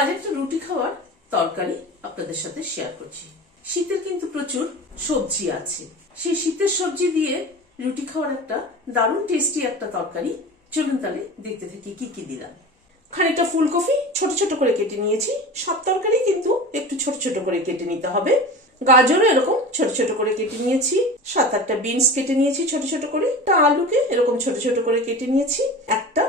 আজ একটা রুটি খাওয়ার তরকারি আপনাদের সাথে শেয়ার করছি। শীতের কিন্তু প্রচুর সবজি আছে, সেই শীতের সবজি দিয়ে রুটি খাওয়ার একটা দারুণ টেস্টি একটা তরকারি। চলুন তাহলে দেখতে থাকি কি কি দিলাম। খানিকটা ফুলকপি ছোট ছোট করে কেটে নিয়েছি, সব তরকারি কিন্তু একটু ছোট ছোট করে কেটে নিতে হবে। গাজরও এরকম ছোট ছোট করে কেটে নিয়েছি, 7-8টা বিনস কেটে নিয়েছি ছোট ছোট করে, একটা আলুকে এরকম ছোট ছোট করে কেটে নিয়েছি, একটা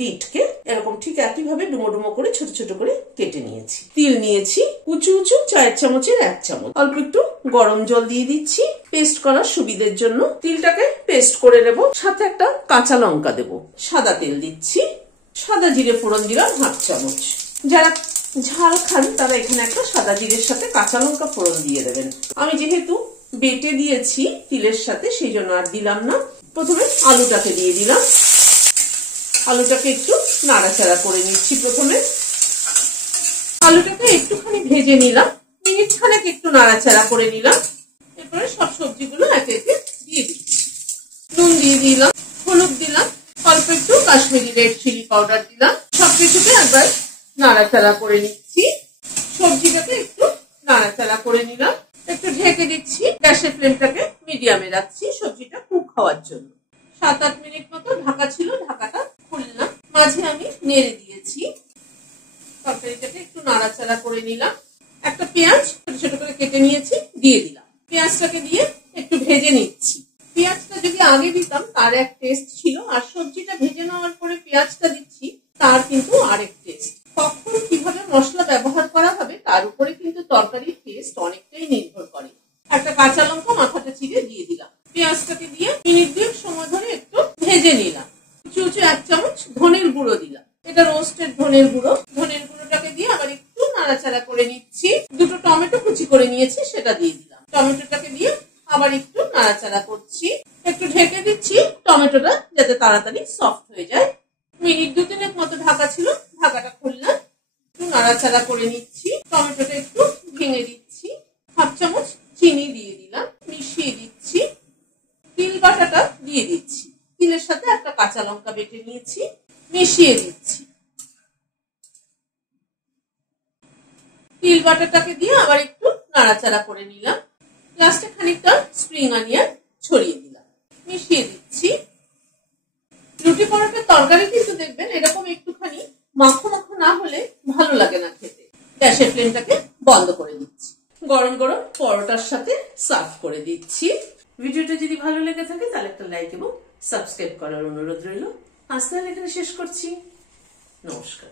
বিটকে এরকম ঠিক একইভাবে ডুমো ডুমো করে ছোট ছোট করে কেটে নিয়েছি। তিল নিয়েছি উঁচু উঁচু 4 চামচের 1 চামচ। অল্প একটু গরম জল দিয়ে দিচ্ছি পেস্ট করার সুবিধের জন্য। তিলটাকে পেস্ট করে নেব, সাথে একটা কাঁচা লঙ্কা দেব। সাদা তেল দিচ্ছি, সাদা জিরে ফোড়ন দিলাম 1/2 চামচ। যারা ঝাল খান তারা এখানে একটা সাদা জিরের সাথে কাঁচা লঙ্কা ফোড়ন দিয়ে দেবেন। আমি যেহেতু বেটে দিয়েছি তিলের সাথে সেই জন্য আর দিলাম না। প্রথমে আলুটাকে দিয়ে দিলাম, আলুটাকে একটু নাড়াচাড়া করে নিচ্ছি। প্রথমে আলুটাকে একটুখানি ভেজে নিলাম, মিনিট খানেক একটু নাড়াচাড়া করে নিলাম। এরপরে সব সবজিগুলো একে একে দিয়ে দিচ্ছি। নুন দিয়ে দিলাম, হলুদ দিলাম, অল্প একটু কাশ্মীরি রেড চিলি পাউডার দিলাম। সবকিছুকে একবার নাড়াচাড়া করে নিচ্ছি। সবজিটাকে একটু নাড়াচাড়া করে নিলাম, একটু ঢেকে দিচ্ছি। গ্যাসের ফ্লেমটাকে মিডিয়ামে রাখছি সবজিটা কুক হওয়ার জন্য। 7-8 মিনিট মতো ঢাকা ছিল, ঢাকাটা খুললাম। মাঝে আমি নেড়ে দিয়েছি। তরকারিটাকে একটু নাড়াচাড়া করে নিলাম। একটা পেঁয়াজ ছোট ছোট করে কেটে নিয়েছি, দিয়ে দিলাম। পেঁয়াজটাকে দিয়ে একটু ভেজে নিচ্ছি। পেঁয়াজটা যদি আগে দিতাম তার এক টেস্ট ছিল, আর সবজিটা ভেজে নেওয়ার পরে পেঁয়াজটা দিচ্ছি তার কিন্তু আরেক টেস্ট। কখন কিভাবে মশলা ব্যবহার করা হবে তার উপরে কিন্তু তরকারির টেস্ট অনেকটাই নির্ভর করে। একটা কাঁচা লঙ্কা মাথাটা চিড়ে দিয়ে দিলাম। পেঁয়াজটাকে দিয়ে মিনিট 2 সময় ধরে একটু ভেজে নিলাম। উঁচু 1 চামচ ধনের গুঁড়ো দিলাম, এটা রোস্টেড ধনের গুঁড়ো। ধনের গুঁড়োটাকে দিয়ে আবার একটু নাড়াচাড়া করে নিচ্ছি। 2টো টমেটো কুচি করে নিয়েছি, সেটা দিয়ে দিলাম। টমেটোটাকে দিয়ে আবার একটু নাড়াচাড়া করছি, একটু ঢেকে দিচ্ছি টমেটোটা যাতে তাড়াতাড়ি সফট হয়ে যায়। মিনিট 2-3 মতো ঢাকা ছিল, ঢাকাটা খুললাম, একটু নাড়াচাড়া করে নিচ্ছি। টমেটোটা একটু ভেঙে দিচ্ছি, 1/2 চামচ চিনি দিয়ে দিলাম, মিশিয়ে দিচ্ছি। তিল বাটাটা দিয়ে দিচ্ছি, তিলের সাথে একটা কাঁচা লঙ্কা বেটে নিয়েছি, মিশিয়ে দিচ্ছি। তিল বাটাটাকে দিয়ে আবার একটু নাড়াচাড়া করে নিলাম। লাস্টে খানিকটা স্প্রিং অনিয়ন ছড়িয়ে দিলাম, মিশিয়ে দিচ্ছি। রুটি পরোটার তরকারি কিন্তু দেখবেন এরকম একটুখানি মাখো মাখো না হলে ভালো লাগে না খেতে। গ্যাসের ফ্লেমটাকে বন্ধ করে দিচ্ছি। গরম গরম পরোটার সাথে সার্ভ করে দিচ্ছি। ভিডিওটা যদি ভালো লেগে থাকে তাহলে একটা লাইক এবং সাবস্ক্রাইব করার অনুরোধ রইল। আজ তাহলে এখানে শেষ করছি। নমস্কার।